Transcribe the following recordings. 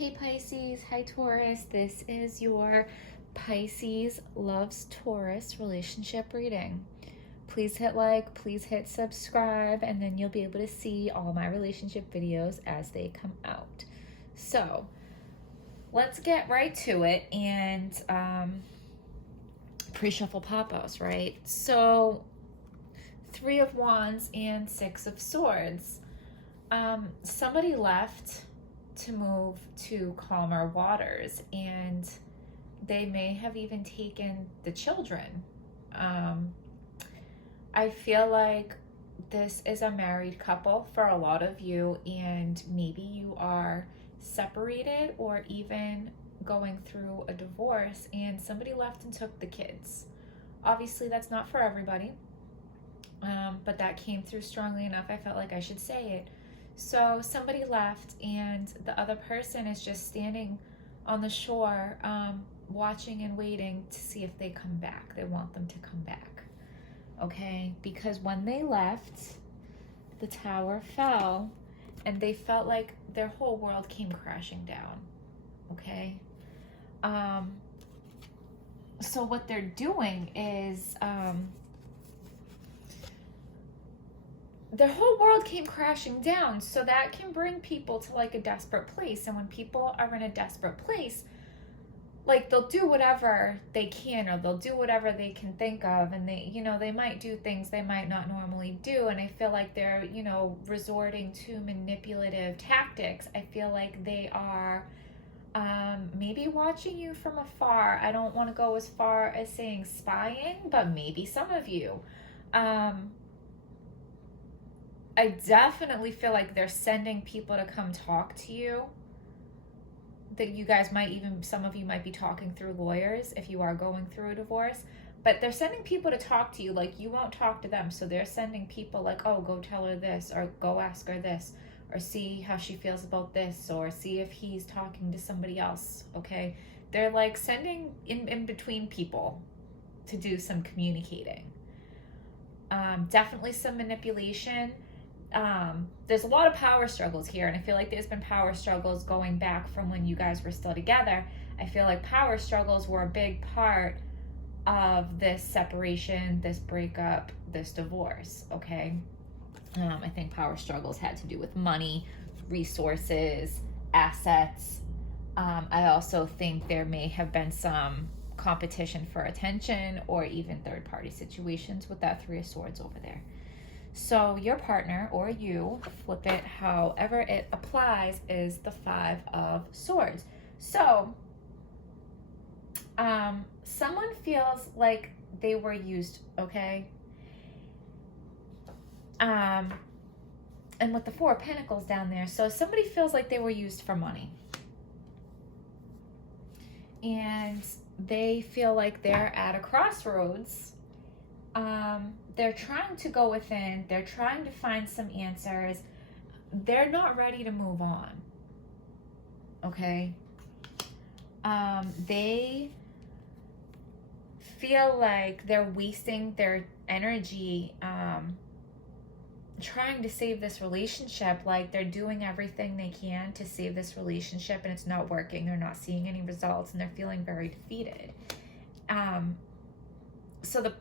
Hey Pisces, hi Taurus. This is your Pisces loves Taurus relationship reading. Please hit like, please hit subscribe, and then you'll be able to see all my relationship videos as they come out. So let's get right to it and pre-shuffle Papos, right? So 3 of Wands and 6 of Swords. Somebody left to move to calmer waters, and they may have even taken the children. I feel like this is a married couple for a lot of you, and maybe you are separated or even going through a divorce and somebody left and took the kids. Obviously that's not for everybody, but that came through strongly enough. I felt like I should say it. So somebody left and the other person is just standing on the shore, watching and waiting to see if they come back. They want them to come back, okay? Because when they left, the tower fell and they felt like their whole world came crashing down, okay? So what they're doing is, their whole world came crashing down, so that can bring people to like a desperate place. And when people are in a desperate place, like they'll do whatever they can, or they'll do whatever they can think of, and they might do things they might not normally do. And I feel like they're resorting to manipulative tactics. I feel like they are maybe watching you from afar. I don't want to go as far as saying spying, but maybe some of you. I definitely feel like they're sending people to come talk to you. That you guys might even, some of you might be talking through lawyers if you are going through a divorce. But they're sending people to talk to you, like you won't talk to them. So they're sending people like, oh, go tell her this, or go ask her this, or see how she feels about this, or see if he's talking to somebody else, okay? They're like sending in between people to do some communicating. Definitely some manipulation. There's a lot of power struggles here, and I feel like there's been power struggles going back from when you guys were still together. I feel like power struggles were a big part of this separation, this breakup, this divorce, okay? I think power struggles had to do with money, resources, assets. I also think there may have been some competition for attention, or even third-party situations with that 3 of Swords over there. So your partner, or you, flip it however it applies, is the 5 of Swords. So someone feels like they were used, okay? And with the 4 of Pentacles down there, so somebody feels like they were used for money. And they feel like they're at a crossroads. They're trying to go within. They're trying to find some answers. They're not ready to move on. Okay? They feel like they're wasting their energy trying to save this relationship. Like they're doing everything they can to save this relationship, and it's not working. They're not seeing any results, and they're feeling very defeated. So the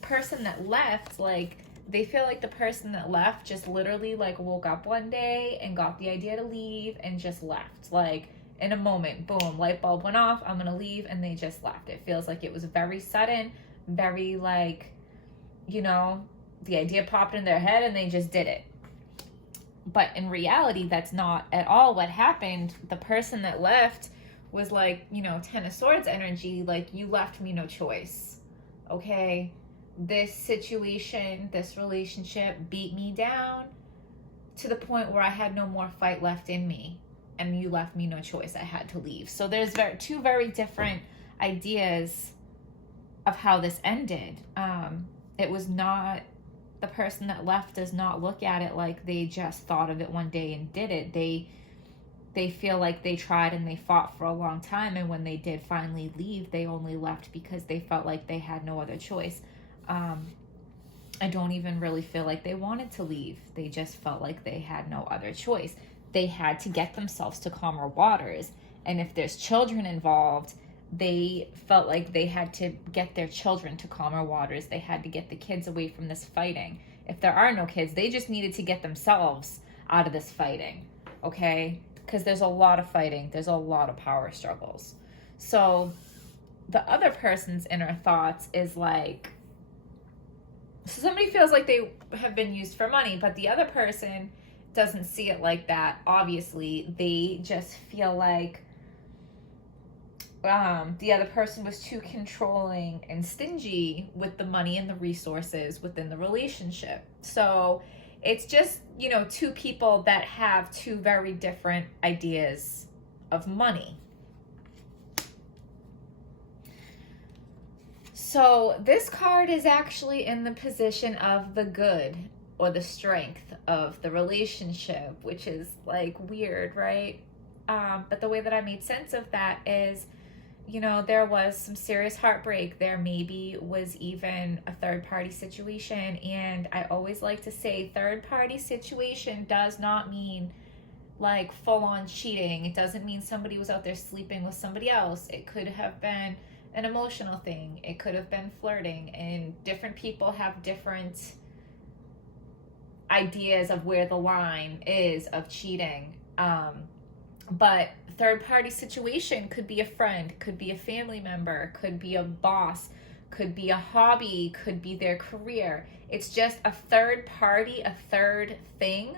person that left, like they feel like the person that left just literally like woke up one day and got the idea to leave and just left, like in a moment, boom, light bulb went off, I'm gonna leave, and they just left. It feels like it was very sudden, very like, the idea popped in their head and they just did it. But in reality, that's not at all what happened. The person that left was like, 10 of Swords energy, like you left me no choice, okay? This situation, this relationship beat me down to the point where I had no more fight left in me, and you left me no choice. I had to leave. So there's two very different ideas of how this ended. It was not, the person that left does not look at it like they just thought of it one day and did it. They feel like they tried and they fought for a long time, and when they did finally leave, they only left because they felt like they had no other choice. I don't even really feel like they wanted to leave. They just felt like they had no other choice. They had to get themselves to calmer waters. And if there's children involved, they felt like they had to get their children to calmer waters. They had to get the kids away from this fighting. If there are no kids, they just needed to get themselves out of this fighting, okay? Because there's a lot of fighting. There's a lot of power struggles. So the other person's inner thoughts is like, so somebody feels like they have been used for money, but the other person doesn't see it like that. Obviously, they just feel like the other person was too controlling and stingy with the money and the resources within the relationship. So it's just, you know, two people that have two very different ideas of money. So this card is actually in the position of the good or the strength of the relationship, which is like weird, right? But the way that I made sense of that is, you know, there was some serious heartbreak. There maybe was even a third-party situation. And I always like to say third-party situation does not mean like full-on cheating. It doesn't mean somebody was out there sleeping with somebody else. It could have been an emotional thing. It could have been flirting. And different people have different ideas of where the line is of cheating. But third-party situation could be a friend, could be a family member, could be a boss, could be a hobby, could be their career. It's just a third party, a third thing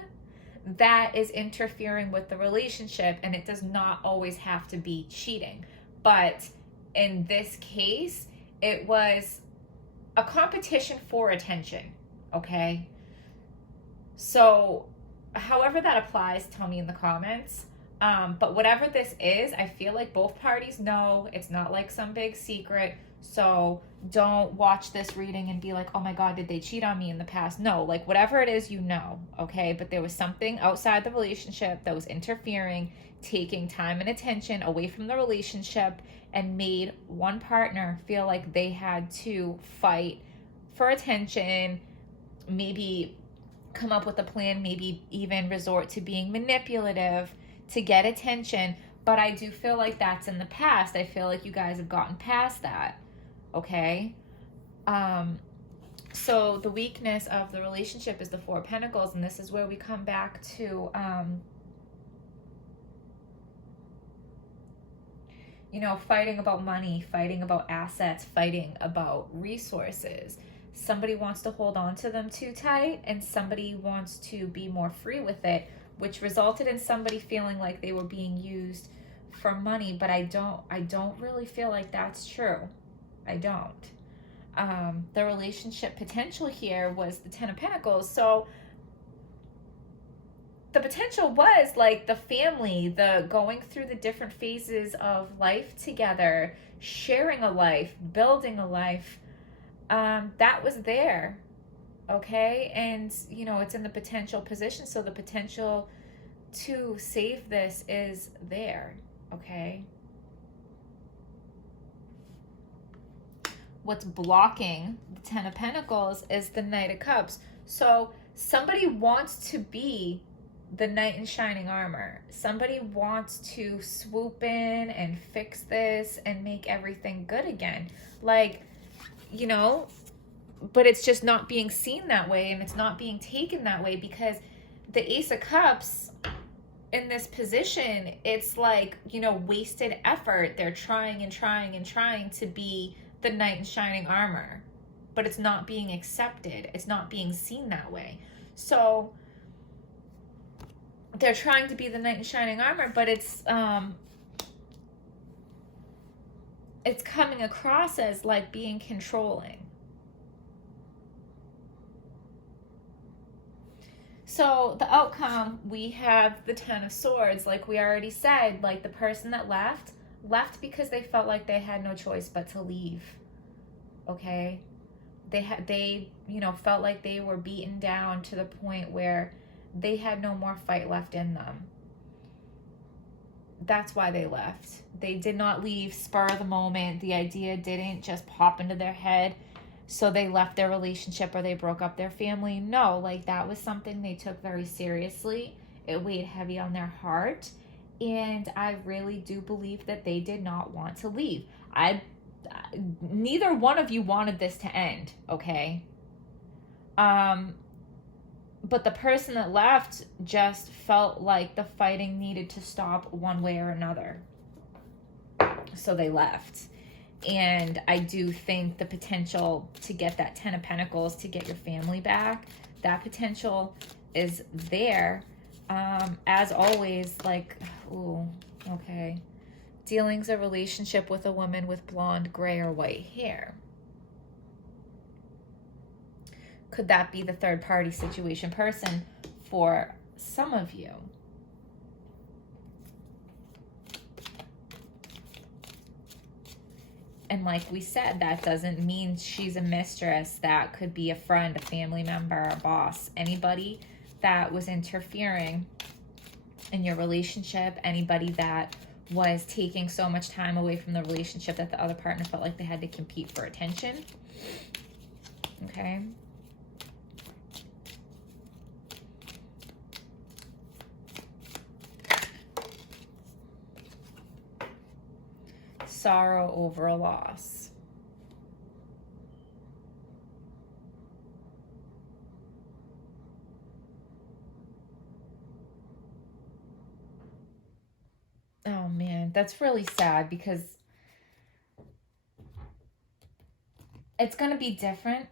that is interfering with the relationship, and it does not always have to be cheating. But in this case, it was a competition for attention, okay? So however that applies, tell me in the comments. But whatever this is, I feel like both parties know. It's not like some big secret. So don't watch this reading and be like, oh my God, did they cheat on me in the past? No, like whatever it is, you know, okay? But there was something outside the relationship that was interfering, taking time and attention away from the relationship, and made one partner feel like they had to fight for attention, maybe come up with a plan, maybe even resort to being manipulative to get attention. But I do feel like that's in the past. I feel like you guys have gotten past that, okay? So the weakness of the relationship is the Four of Pentacles, and this is where we come back to, you know, fighting about money, fighting about assets, fighting about resources. Somebody wants to hold on to them too tight, and somebody wants to be more free with it, which resulted in somebody feeling like they were being used for money. But I don't really feel like that's true. I don't. The relationship potential here was the Ten of Pentacles. So the potential was like the family, the going through the different phases of life together, sharing a life, building a life. That was there. Okay, and you know, it's in the potential position, so the potential to save this is there. Okay, what's blocking the Ten of Pentacles is the Knight of Cups. So somebody wants to be the knight in shining armor. Somebody wants to swoop in and fix this and make everything good again, like, you know. But it's just not being seen that way, and it's not being taken that way, because the Ace of Cups in this position, it's like, you know, wasted effort. They're trying and trying and trying to be the knight in shining armor, but it's not being accepted. It's not being seen that way. So they're trying to be the knight in shining armor, but it's coming across as like being controlling. So the outcome, we have the Ten of Swords. Like we already said, like the person that left because they felt like they had no choice but to leave. Okay? They you know, felt like they were beaten down to the point where they had no more fight left in them. That's why they left. They did not leave spur of the moment. The idea didn't just pop into their head. So they left their relationship or they broke up their family. No, like that was something they took very seriously. It weighed heavy on their heart. And I really do believe that they did not want to leave. Neither one of you wanted this to end, okay? But the person that left just felt like the fighting needed to stop one way or another. So they left. And I do think the potential to get that 10 of Pentacles, to get your family back, that potential is there. As always, like, ooh, okay. Dealings a relationship with a woman with blonde, gray, or white hair. Could that be the third party situation person for some of you? And like we said, that doesn't mean she's a mistress. That could be a friend, a family member, a boss, anybody that was interfering in your relationship, anybody that was taking so much time away from the relationship that the other partner felt like they had to compete for attention. Okay. Sorrow over a loss. Oh man, that's really sad because it's going to be different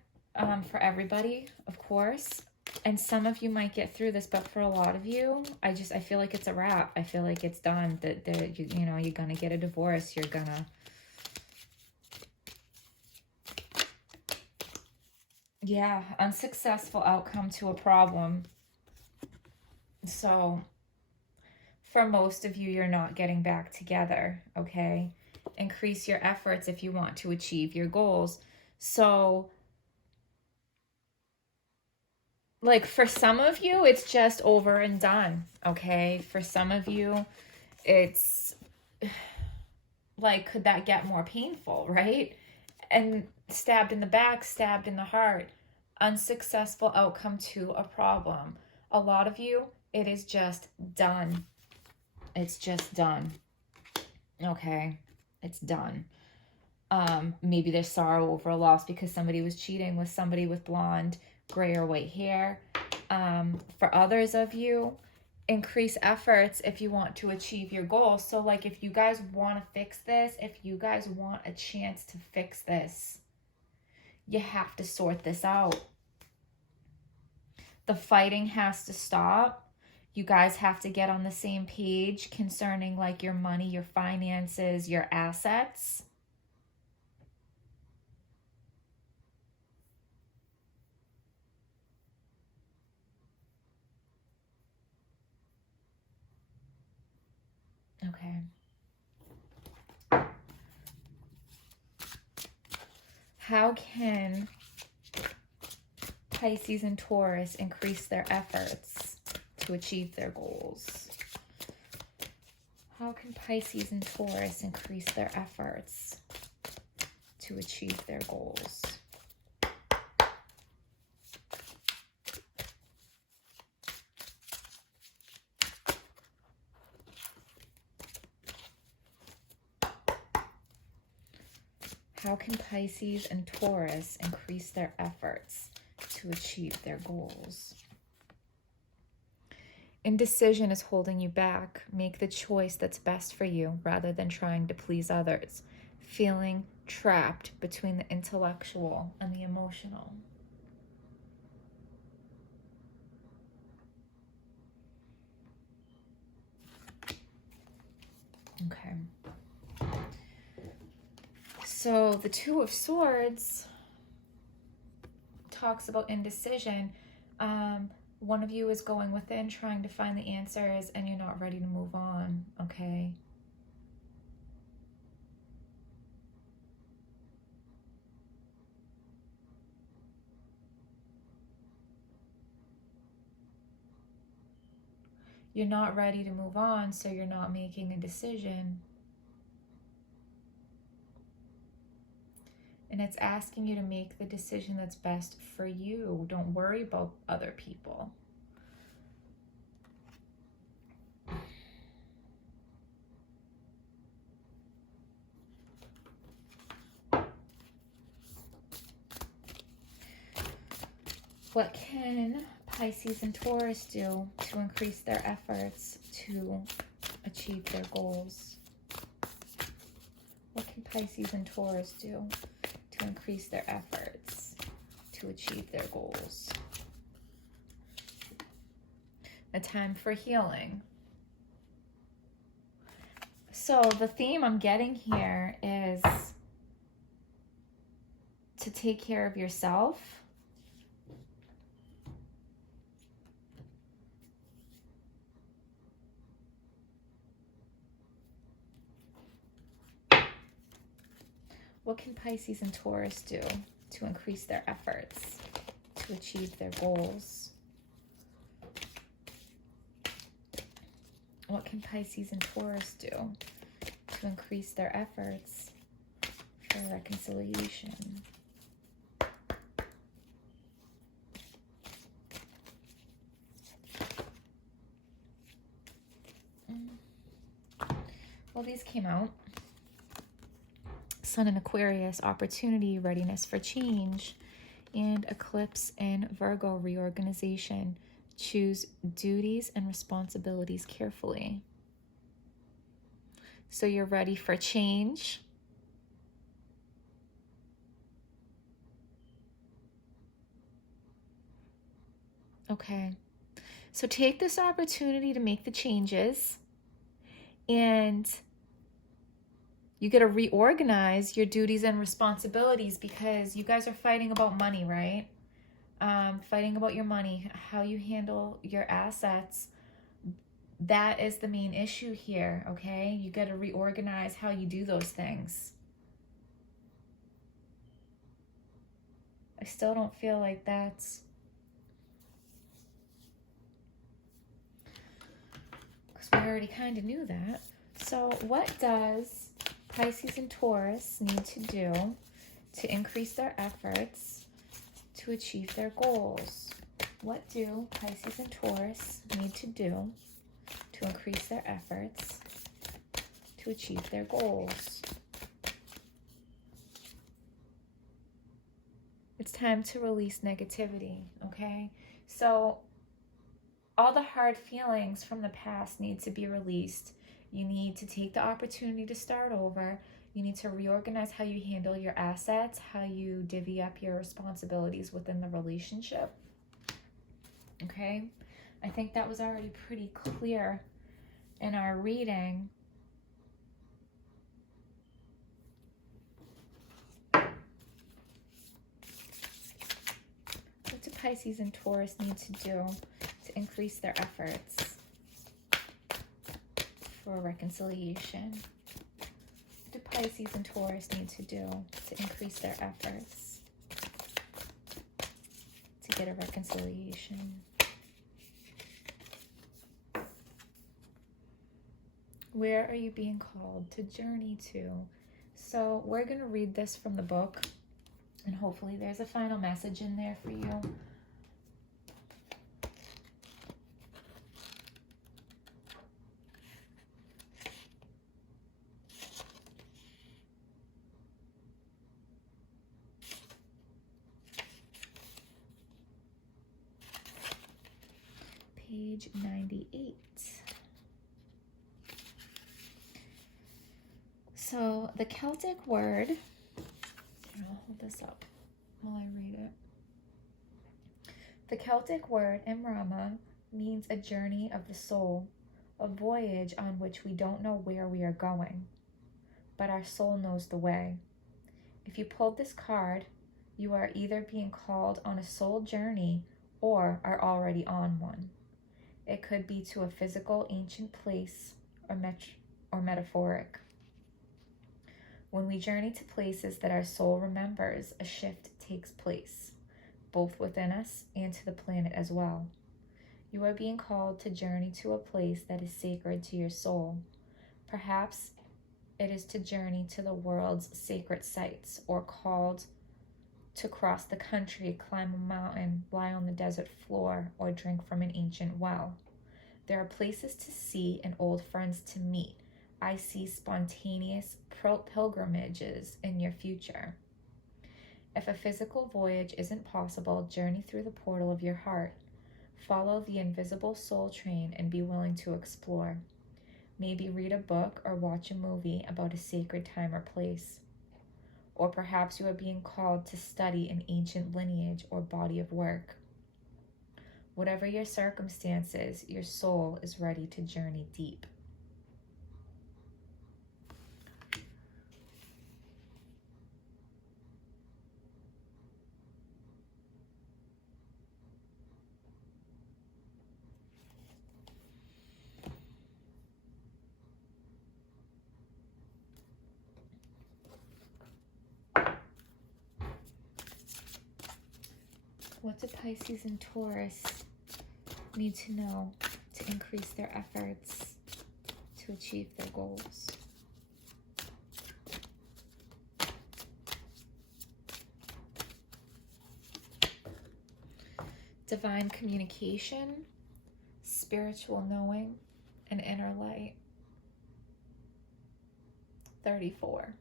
for everybody, of course. And some of you might get through this, but for a lot of you, I feel like it's a wrap. I feel like it's done. That you know, you're going to get a divorce. You're going to, yeah, unsuccessful outcome to a problem. So for most of you, you're not getting back together, okay? Increase your efforts if you want to achieve your goals. So, like, for some of you, it's just over and done, okay? For some of you, it's like, could that get more painful, right? And stabbed in the back, stabbed in the heart, unsuccessful outcome to a problem. A lot of you, it is just done. It's just done. Okay, it's done. Maybe there's sorrow over a loss because somebody was cheating with somebody with blonde, gray, or white hair. For others of you, increase efforts if you want to achieve your goals. So like if you guys want to fix this, if you guys want a chance to fix this, you have to sort this out. The fighting has to stop. You guys have to get on the same page concerning like your money, your finances, your assets. Okay. How can Pisces and Taurus increase their efforts to achieve their goals? How can Pisces and Taurus increase their efforts to achieve their goals? How can Pisces and Taurus increase their efforts to achieve their goals? Indecision is holding you back. Make the choice that's best for you rather than trying to please others. Feeling trapped between the intellectual and the emotional. Okay. So the Two of Swords talks about indecision. One of you is going within, trying to find the answers, and you're not ready to move on, okay? You're not ready to move on, so you're not making a decision. And it's asking you to make the decision that's best for you. Don't worry about other people. What can Pisces and Taurus do to increase their efforts to achieve their goals? What can Pisces and Taurus do to increase their efforts to achieve their goals? A time for healing. So the theme I'm getting here is to take care of yourself. What can Pisces and Taurus do to increase their efforts to achieve their goals? What can Pisces and Taurus do to increase their efforts for reconciliation? Well, these came out. Sun in Aquarius, opportunity, readiness for change, and eclipse in Virgo, reorganization. Choose duties and responsibilities carefully. So you're ready for change. Okay. So take this opportunity to make the changes, and you got to reorganize your duties and responsibilities because you guys are fighting about money, right? Fighting about your money, how you handle your assets. That is the main issue here, okay? You got to reorganize how you do those things. I still don't feel like that's... because we already kind of knew that. So what does Pisces and Taurus need to do to increase their efforts to achieve their goals? What do Pisces and Taurus need to do to increase their efforts to achieve their goals? It's time to release negativity, okay? So all the hard feelings from the past need to be released. You need to take the opportunity to start over. You need to reorganize how you handle your assets, how you divvy up your responsibilities within the relationship. Okay? I think that was already pretty clear in our reading. What do Pisces and Taurus need to do to increase their efforts for reconciliation? What do Pisces and Taurus need to do to increase their efforts to get a reconciliation? Where are you being called to journey to? So we're going to read this from the book, and hopefully there's a final message in there for you. Page 98. So the Celtic word, I'll hold this up while I read it. The Celtic word Imrama means a journey of the soul, a voyage on which we don't know where we are going, but our soul knows the way. If you pulled this card, you are either being called on a soul journey or are already on one. It could be to a physical ancient place or metaphoric. When we journey to places that our soul remembers, a shift takes place, both within us and to the planet as well. You are being called to journey to a place that is sacred to your soul. Perhaps it is to journey to the world's sacred sites, or called to cross the country, climb a mountain, lie on the desert floor, or drink from an ancient well. There are places to see and old friends to meet. I see spontaneous pilgrimages in your future. If a physical voyage isn't possible, journey through the portal of your heart. Follow the invisible soul train and be willing to explore. Maybe read a book or watch a movie about a sacred time or place. Or perhaps you are being called to study an ancient lineage or body of work. Whatever your circumstances, your soul is ready to journey deep. What do Pisces and Taurus need to know to increase their efforts to achieve their goals? Divine communication, spiritual knowing, and inner light. 34.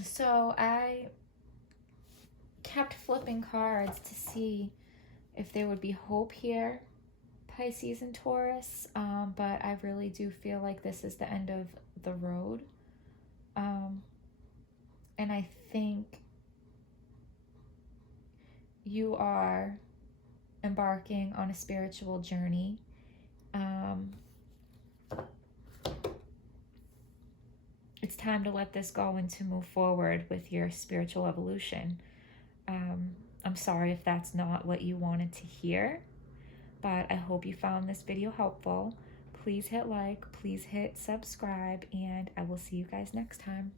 So I kept flipping cards to see if there would be hope here, Pisces and Taurus, but I really do feel like this is the end of the road. And I think you are embarking on a spiritual journey. It's time to let this go and to move forward with your spiritual evolution. I'm sorry if that's not what you wanted to hear, but I hope you found this video helpful. Please hit like, please hit subscribe, and I will see you guys next time.